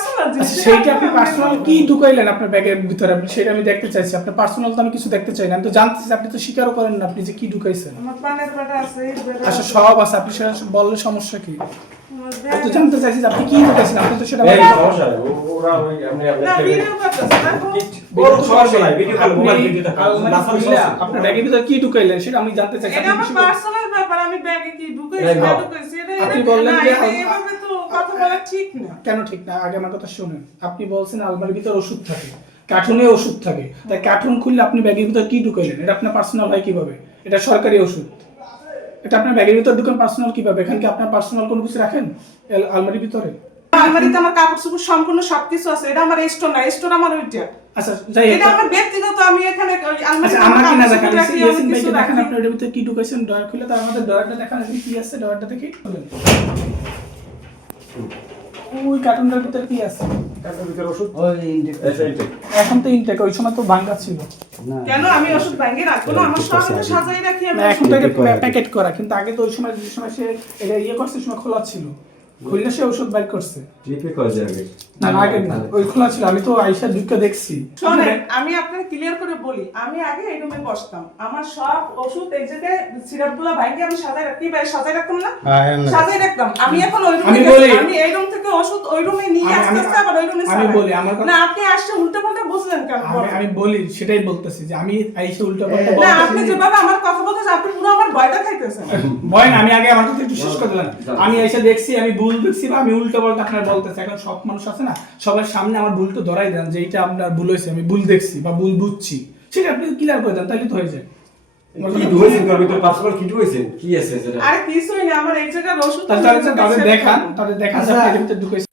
Personal জিনিস। আচ্ছা সেইটা আপনি পার্সোনাল কি ঢুকাইলেন আপনার ব্যাগের ভিতরে, আপনি সেটা আমি দেখতে চাইছি। আপনার পার্সোনাল তো আমি কিছু দেখতে চাই না, আমি তো জানতে চাই, আপনি তো স্বীকারও করেন না আপনি যে কি ঢুকাইছেন। আমার পানের বাটা আছে, এই ব্যাগটা আচ্ছা আছে, সব আছে, আপনি সেটা বললে সমস্যা কি? আমার আমি ব্যাগ তো জানতে চাইছি যে আপনি কি ঢুকাইছেন, আপনি তো সেটা এই বলেন। সমস্যা ওরা ওই আপনি না ভিডিও করতেছে দেখো। বড় সমস্যা নাই ভিডিও কল মোবাইল আপনি ভিডিও থাকে আলমারি না খুলে আপনার ব্যাগের ভিতরে কি ঢুকাইলেন সেটা আমি জানতে চাইছি। এটা আপনি আমার কিছু বলেন। পার্সোনাল ব্যাপার, আমি ব্যাগে কি ঢুকাইছি এই না নাও। ঢুকাইছি এটা আপনি বললেন না, যে এভাবে তো কথা বলা ঠিক না। কেন ঠিক না? আগে আমার কথা শুনুন। আপনি বলছেন আলমারির ভিতরে ওষুধ থাকে, কার্টুনে ওষুধ থাকে, তাই কার্টুন খুললে আপনি ব্যাগের ভিতরে কি ঢুকাইলেন? এটা আপনার পার্সোনাল হয় কিভাবে? এটা সরকারি ওষুধ, এটা আপনার ব্যাগের ভিতরে ঢুকান পার্সোনাল কিভাবে? এখানে কি আপনার পার্সোনাল কোনো কিছু রাখেন আলমারির ভিতরে? আলমারিতে আমার কাপড় চোপড় সম্পূর্ণ সবকিছু আছে, এটা আমার স্টোর না, স্টোর আমার ওইটা। আচ্ছা যাই হোক। এটা আমার ব্যক্তিগত, আমি এখানে ওই আলমারিতে আচ্ছা আমার কি না কাপড় দেখান, চোপড় রাখি, ইয়াসিন অনেক ভাইকে কিছু দেখান রাখি। আপনি ওটার ভিতরে কি ঢুকাইছেন, ড্রয়ার খুলে তার আমাদের ড্রয়ারটা দেখান, এখানে কি আছে ড্রয়ারটা দেখি বলেন। ওই কার্টুনটার ভিতরে কি আছে? টাকার ভিতরে ওষুধ ওই ইনটেক এইটা এখন তো ইনটেক, ওই সময় তো ভাঙা ছিল। না কেন আমি ওষুধ ব্যাগে রাখবো না? আমার সব কিছু সাজাই রাখি আমি। না এখন তো এটা প্যাকেট করা, কিন্তু আগে তো ওই সময় যে সময় সে এটা ইয়ে করছে ওই সময় খোলা ছিল, খুললে সে ওষুধ বাইর করছে। টিপে করে যাবে না আগে না, ওই খোলা ছিল, আমি তো আইসা ঢুকে দেখছি। শোনেন, আমি আপনাকে ক্লিয়ার করে বলি, আমি আগে এই রুমে বসতাম, আমার সব ওষুধ এই জায়গায় সিরাপগুলো ভাঙিয়ে আমি সাজাই রাখি, ভাই সাজাই রাখতাম না, সাজাই রাখতাম। আমি এখন ওই রুমে আমি বলি, আমি এই রুম থেকে ওষুধ ওই রুমে নিয়ে আমি- আস্তে আস্তে আবার ওই রুমে আমি বলি, আমার কথা- না আপনি আসলে উল্টাপাল্টা বুঝলেন কেন? আমি বলি সেটাই বলতেছি যে আমি আইসা উল্টা পাল্টা না আপনি বলতেছি। যেভাবে আমার কথা বলতেছেন, আপনি পুরো আমার ভয়টা খাইতেছেন। ভয় না, আমি আগে আমার কথা একটু শেষ করে দিলাম। আমি এসে দেখছি, আমি ভুল দেখছি বা আমি উল্টো পাল্টা আপনার বলতেছি। এখন সব মানুষ আছে না, সবার সামনে আমার ভুলটা ধরাই দেন যে এইটা আপনার ভুল হয়েছে, আমি ভুল দেখছি বা ভুল বুঝছি, সেটা আপনি ক্লিয়ার করে দেন, তাহলে তো হয়ে যায়। কি ঢুকেছেন তোর ভিতরে পার্সোনাল কি ঢুকেছেন কি আছে সেটা আর কিছুই না, আমার এই জায়গায় ওষুধ তাহলে তাদের দেখান, তাদের দেখান যে আপনি এর ভিতরে ঢুকেছেন।